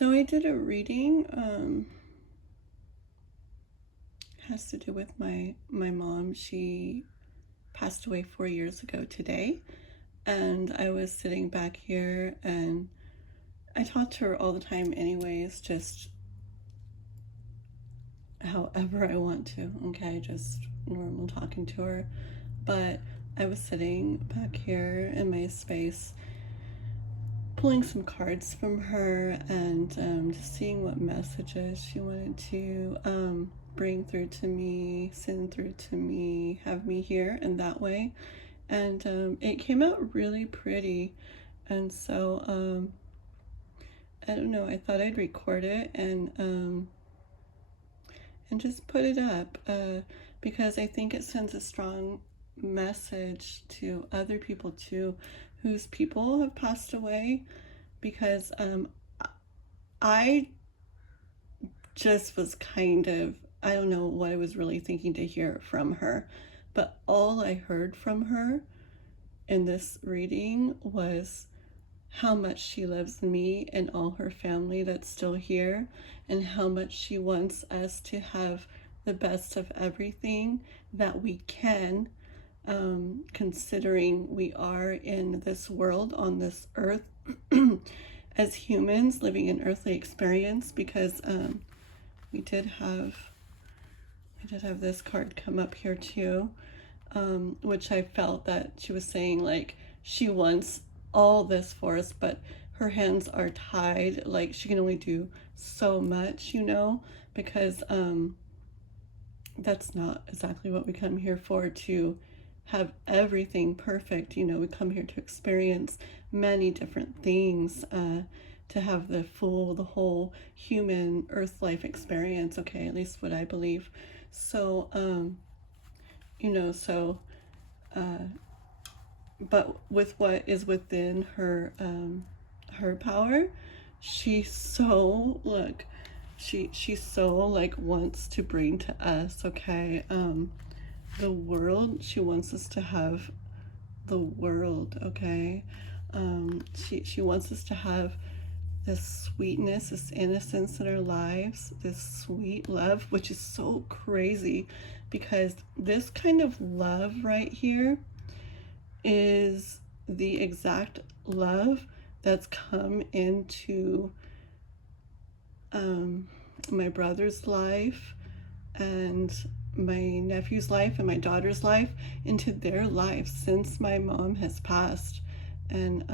So I did a reading, has to do with my mom. She passed away 4 years ago today, and I was sitting back here and I talk to her all the time anyways, just however I want to, okay, just normal talking to her. But I was sitting back here in my space pulling some cards from her and just seeing what messages she wanted to bring through to me, send through to me, have me here in that way. And it came out really pretty. And so I don't know, I thought I'd record it and just put it up because I think it sends a strong message to other people too, whose people have passed away. Because I just was kind of, I don't know what I was really thinking to hear from her, but all I heard from her in this reading was how much she loves me and all her family that's still here, and how much she wants us to have the best of everything that we can, considering we are in this world on this earth as humans living an earthly experience. Because we did have this card come up here too, which I felt that she was saying like she wants all this for us, but her hands are tied, like she can only do so much, because that's not exactly what we come here for, to have everything perfect. We come here to experience many different things, to have the whole human earth life experience, okay, at least what I believe. So but with what is within her power, she's so she so like wants to bring to us, okay, the world. She wants us to have the world, okay. She wants us to have this sweetness, this innocence in our lives, this sweet love, which is so crazy, because this kind of love right here is the exact love that's come into my brother's life and my nephew's life and my daughter's life, into their lives since my mom has passed. And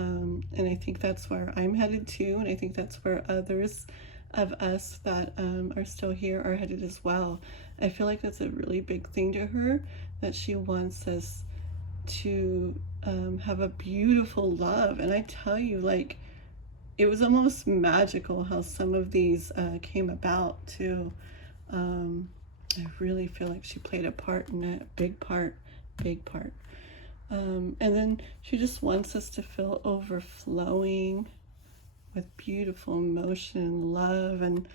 I think that's where I'm headed to, and I think that's where others of us that are still here are headed as well. I feel like that's a really big thing to her, that she wants us to have a beautiful love. And I tell you, like, it was almost magical how some of these came about too. I really feel like she played a part in it, big part. And then she just wants us to feel overflowing with beautiful emotion and love and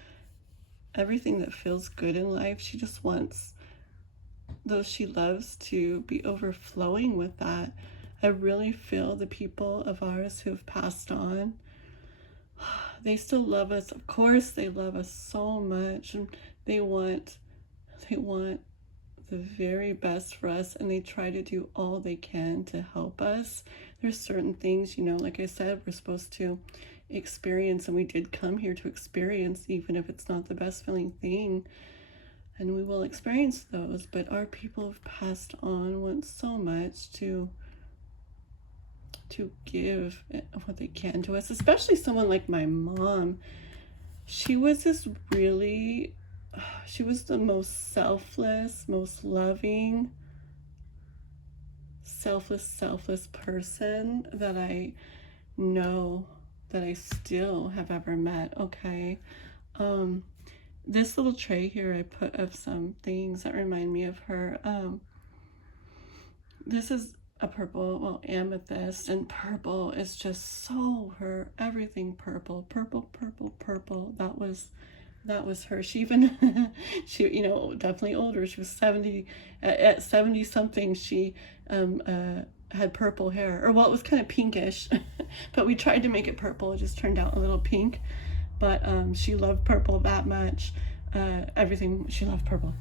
everything that feels good in life. She just wants those she loves to be overflowing with that. I really feel the people of ours who have passed on, they still love us. Of course, they love us so much, and they want the very best for us, and they try to do all they can to help us. There's certain things, like I said, we're supposed to experience, and we did come here to experience, even if it's not the best feeling thing, and we will experience those. But our people have passed on want so much to give what they can to us, especially someone like my mom. She was the most selfless, most loving, selfless person that I know, that I still have ever met, okay. This little tray here I put of some things that remind me of her. This is a purple, amethyst, and purple is just so her, everything purple. That was her. She even she, definitely older. She was 70. At 70 something, she had purple hair, or it was kind of pinkish, but we tried to make it purple. It just turned out a little pink. but she loved purple that much. Everything, she loved purple.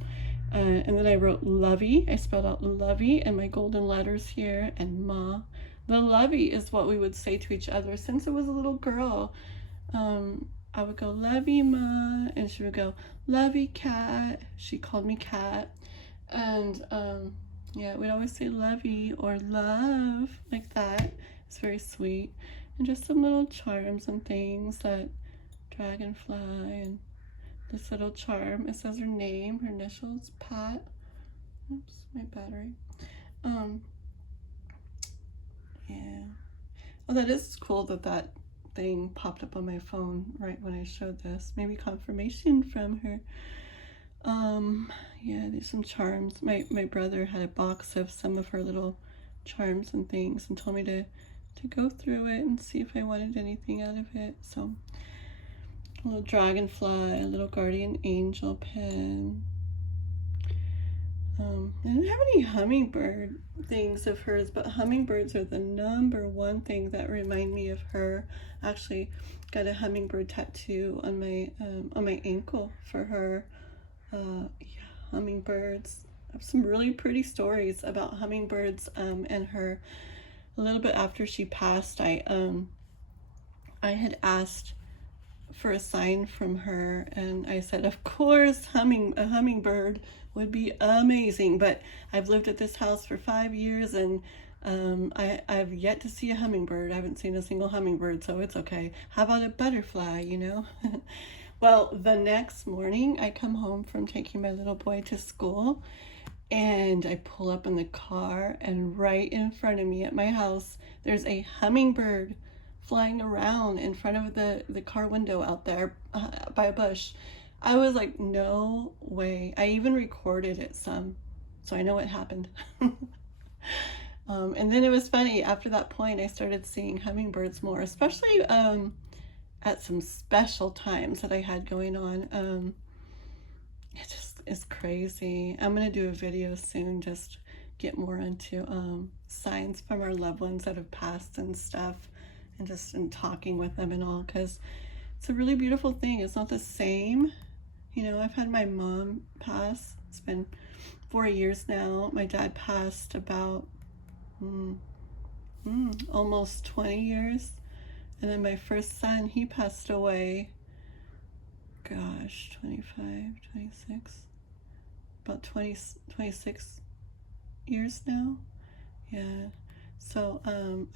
And then I wrote Lovey. I spelled out Lovey in my golden letters here, and Ma. The Lovey is what we would say to each other. Since it was a little girl, I would go, Lovey, Ma, and she would go, Lovey, Cat. She called me Cat. And yeah, we'd always say Lovey or love, like that. It's very sweet. And just some little charms and things, that dragonfly and this little charm. It says her name, her initials, Pat. Oops, my battery. Yeah. Oh, that is cool that that thing popped up on my phone right when I showed this. Maybe confirmation from her. Yeah, there's some charms. My brother had a box of some of her little charms and things and told me to go through it and see if I wanted anything out of it. So a little dragonfly, a little guardian angel pen. I didn't have any hummingbird things of hers, but hummingbirds are the #1 thing that remind me of her. Actually, got a hummingbird tattoo on my ankle for her. Yeah, hummingbirds. I have some really pretty stories about hummingbirds and her. A little bit after she passed, I had asked for a sign from her, and I said, of course, a hummingbird would be amazing, but I've lived at this house for 5 years, and I've yet to see a hummingbird. I haven't seen a single hummingbird, so it's okay. How about a butterfly, you know? Well, the next morning, I come home from taking my little boy to school, and I pull up in the car, and right in front of me at my house, there's a hummingbird flying around in front of the car window out there by a bush. I was like, no way. I even recorded it some, so I know what happened. And then it was funny. After that point, I started seeing hummingbirds more, especially at some special times that I had going on. It just is crazy. I'm gonna do a video soon, just get more into signs from our loved ones that have passed and stuff, and just in talking with them and all, because it's a really beautiful thing. It's not the same. You know, I've had my mom pass. It's been 4 years now. My dad passed about almost 20 years. And then my first son, he passed away, gosh, 25, 26, about 20, 26 years now. Yeah. So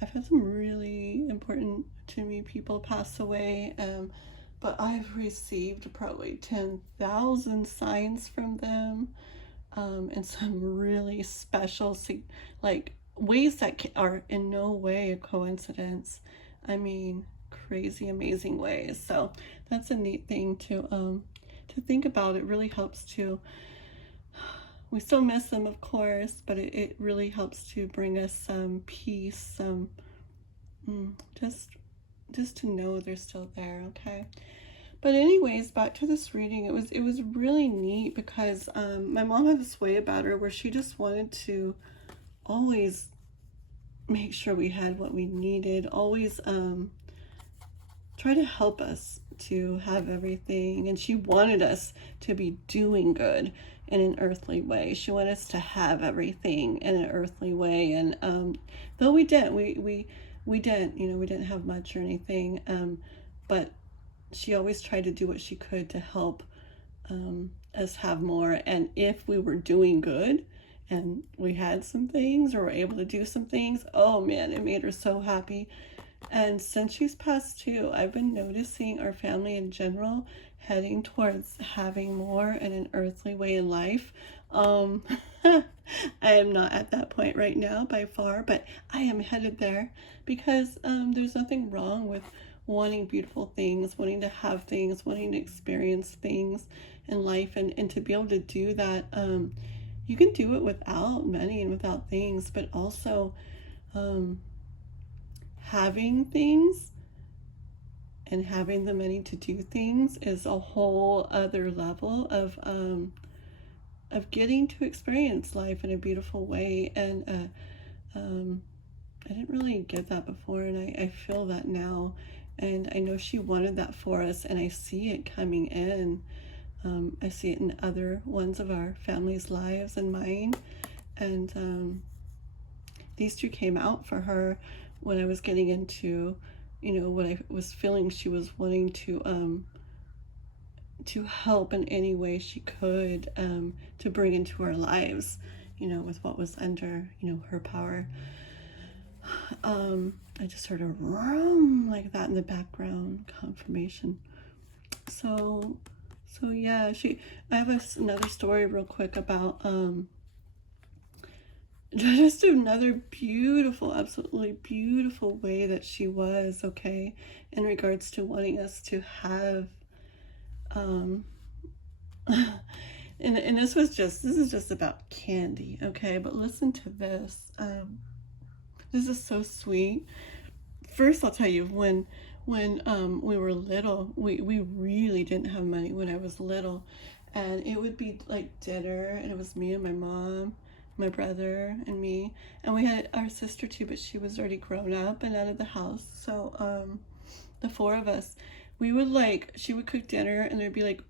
I've had some really important to me people pass away, but I've received probably 10,000 signs from them, and some really special, like, ways that are in no way a coincidence. I mean, crazy, amazing ways. So that's a neat thing to think about. It really helps to. We still miss them, of course, but it really helps to bring us some peace, some just to know they're still there. Okay. But anyways, back to this reading. It was really neat because my mom had this way about her where she just wanted to always make sure we had what we needed, always try to help us to have everything, and she wanted us to be doing good in an earthly way. She wanted us to have everything in an earthly way, and though we didn't, we didn't, you know, we didn't have much or anything, but she always tried to do what she could to help us have more. And if we were doing good and we had some things or were able to do some things, oh man, it made her so happy. And since she's passed too, I've been noticing our family in general heading towards having more in an earthly way in life. I am not at that point right now by far, but I am headed there because there's nothing wrong with wanting beautiful things, wanting to have things, wanting to experience things in life, and to be able to do that. You can do it without money and without things, but also having things and having the money to do things is a whole other level of getting to experience life in a beautiful way. And I didn't really get that before, and I feel that now. And I know she wanted that for us, and I see it coming in. I see it in other ones of our family's lives and mine. And these two came out for her when I was getting into, what I was feeling she was wanting to help in any way she could, to bring into our lives, with what was under, her power. I just heard a room like that in the background, confirmation. So yeah, I have another story real quick about, just another beautiful, absolutely beautiful way that she was, okay, in regards to wanting us to have, and this is just about candy, okay, but listen to this. This is so sweet. First, I'll tell you, when we were little, we really didn't have money when I was little, and it would be like dinner, and it was me and my mom, my brother and me, and we had our sister too, but she was already grown up and out of the house. So the four of us, she would cook dinner, and there'd be like,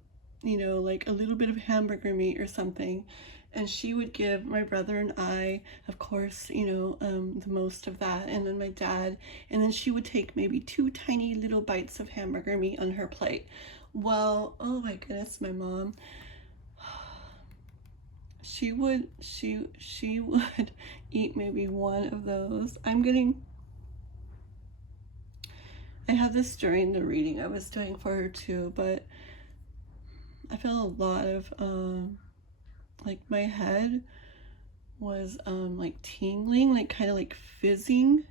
like a little bit of hamburger meat or something, and she would give my brother and I, of course, the most of that, and then my dad, and then she would take maybe 2 tiny little bites of hamburger meat on her plate. Well, oh my goodness, my mom, she would eat maybe one of those. I had this during the reading I was doing for her too, but I felt a lot of like my head was like tingling, like kind of like fizzing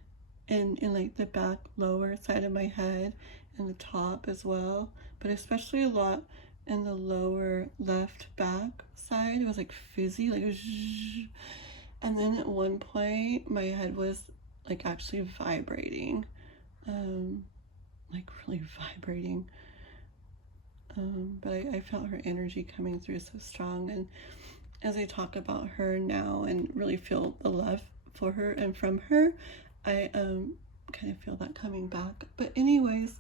in like the back lower side of my head and the top as well, but especially a lot in the lower left back side. It was like fizzy, like zzz. And then at one point my head was like actually vibrating, like really vibrating. But I felt her energy coming through so strong, and as I talk about her now and really feel the love for her and from her, I kind of feel that coming back. But anyways,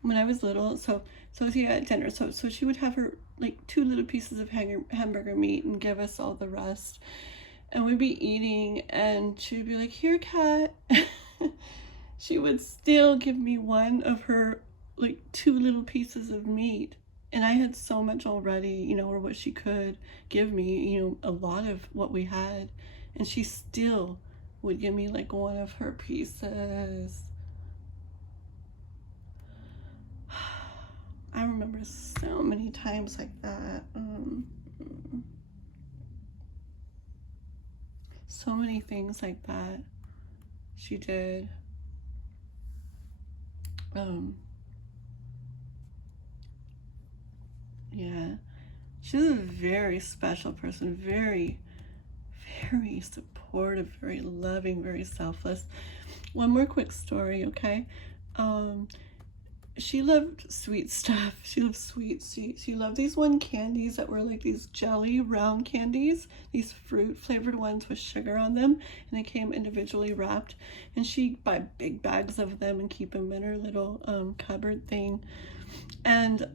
when I was little, so yeah, at dinner, so she would have her like 2 little pieces of hamburger meat and give us all the rest, and we'd be eating, and she'd be like, "Here, Kat." She would still give me one of her like 2 little pieces of meat, and I had so much already, or what she could give me, a lot of what we had, and she still would give me like one of her pieces. I remember so many times like that. So many things like that she did. Yeah, she's a very special person, very, very supportive, very loving, very selfless. One more quick story, okay? She loved sweet stuff. She loved sweets. She loved these candies that were like these jelly round candies, these fruit flavored ones with sugar on them, and they came individually wrapped. And she'd buy big bags of them and keep them in her little cupboard thing. And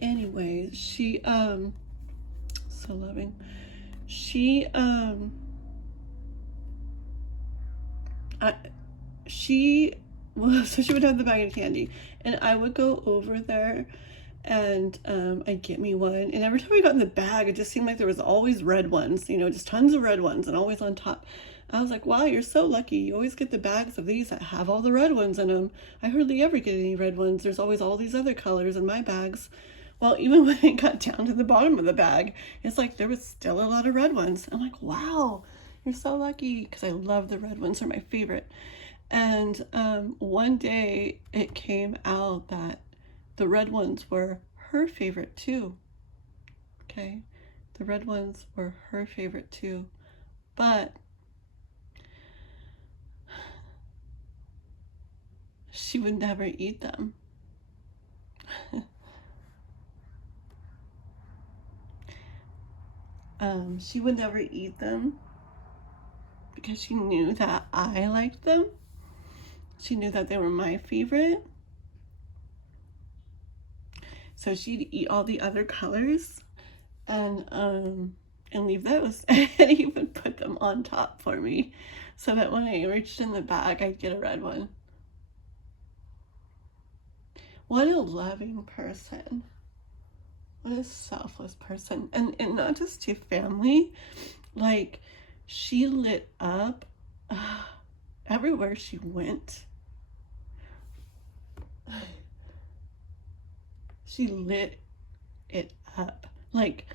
anyway, she so loving. She so she would have the bag of candy, and I would go over there, and I'd get me one, and every time I got in the bag, it just seemed like there was always red ones, just tons of red ones and always on top. I was like, wow, you're so lucky. You always get the bags of these that have all the red ones in them. I hardly ever get any red ones. There's always all these other colors in my bags. Well, even when it got down to the bottom of the bag, it's like there was still a lot of red ones. I'm like, wow, you're so lucky, because I love the red ones. They're my favorite. And one day it came out that the red ones were her favorite too. Okay, the red ones were her favorite too, but she would never eat them. She would never eat them because she knew that I liked them. She knew that they were my favorite. So she'd eat all the other colors and leave those and even put them on top for me so that when I reached in the bag, I'd get a red one. What a loving person. What a selfless person. And not just to family, like she lit up everywhere she went. She lit it up. Like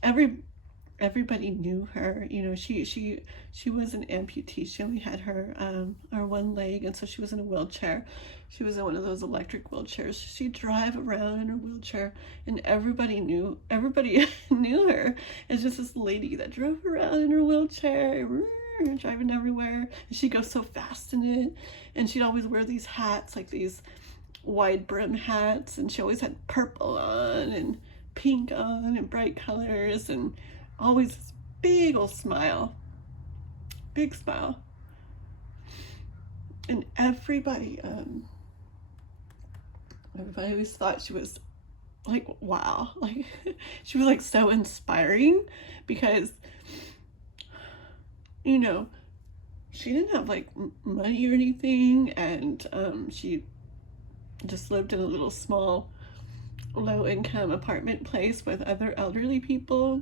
everybody knew her. You know, she was an amputee. She only had her one leg, and so she was in a wheelchair. She was in one of those electric wheelchairs. She'd drive around in her wheelchair, and everybody knew her as just this lady that drove around in her wheelchair, driving everywhere. And she'd go so fast in it, and she'd always wear these hats, like these wide brim hats, and she always had purple on and pink on and bright colors, and always this big old smile, big smile. And everybody always thought she was like, wow, like she was like so inspiring, because you know, she didn't have like money or anything, and she just lived in a little small low-income apartment place with other elderly people.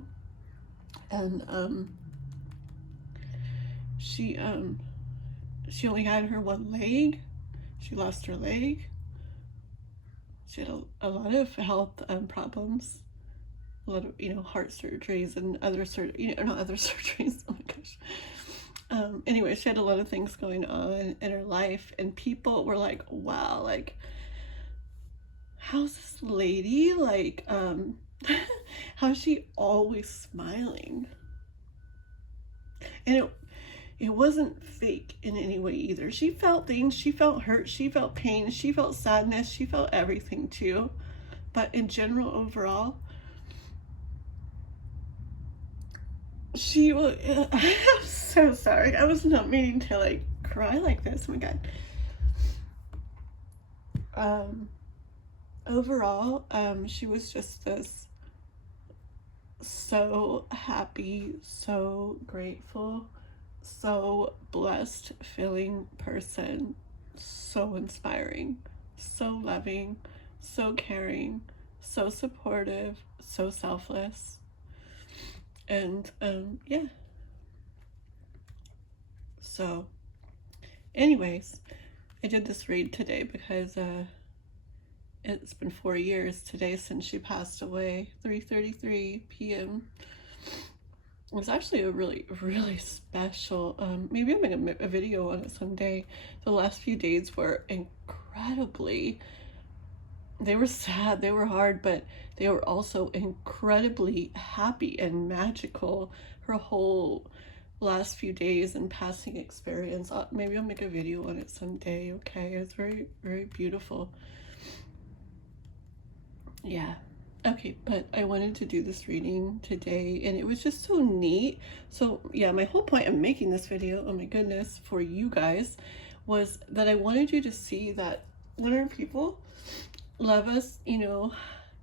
And she only had her one leg. She lost her leg. She had a lot of health problems, a lot of, you know, heart surgeries and other not other surgeries, oh my gosh. Anyway, she had a lot of things going on in her life, and people were like, wow, like, how's this lady, like, how's she always smiling? And it wasn't fake in any way either. She felt things. She felt hurt. She felt pain. She felt sadness. She felt everything too. But in general, overall, she was, I'm so sorry. I was not meaning to like cry like this. Oh my God. Overall, she was just this so happy, so grateful, so blessed feeling person, so inspiring, so loving, so caring, so supportive, so selfless. And yeah. So anyways, I did this read today because it's been 4 years today since she passed away, 3:33 p.m. It was actually a really, really special, maybe I'll make a video on it someday. The last few days were incredibly, they were sad, they were hard, but they were also incredibly happy and magical. Her whole last few days and passing experience, maybe I'll make a video on it someday, okay? It's very, very beautiful. Yeah. Okay, but I wanted to do this reading today, and it was just so neat. So yeah, my whole point of making this video, oh my goodness, for you guys, was that I wanted you to see that when our people love us, you know,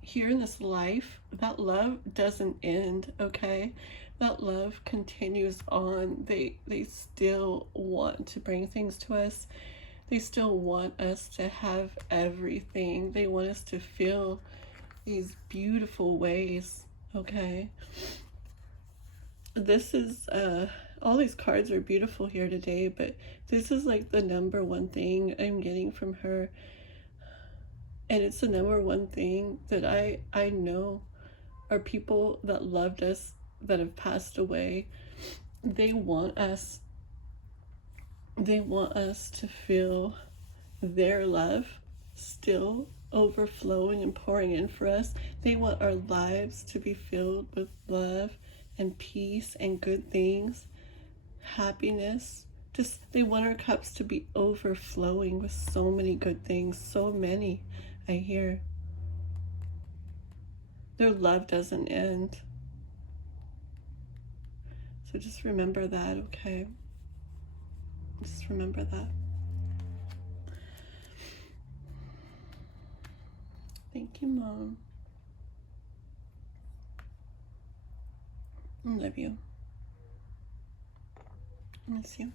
here in this life, that love doesn't end, okay? That love continues on. They still want to bring things to us. They still want us to have everything. They want us to feel these beautiful ways, okay? This is all these cards are beautiful here today, but this is like the number one thing I'm getting from her, and it's the number one thing that I know are people that loved us that have passed away. They want us to feel their love still overflowing and pouring in for us. They want our lives to be filled with love and peace and good things, happiness. Just, they want our cups to be overflowing with so many good things, so many, I hear. Their love doesn't end. So just remember that, okay? Just remember that. Thank you, Mom. I love you. Miss you.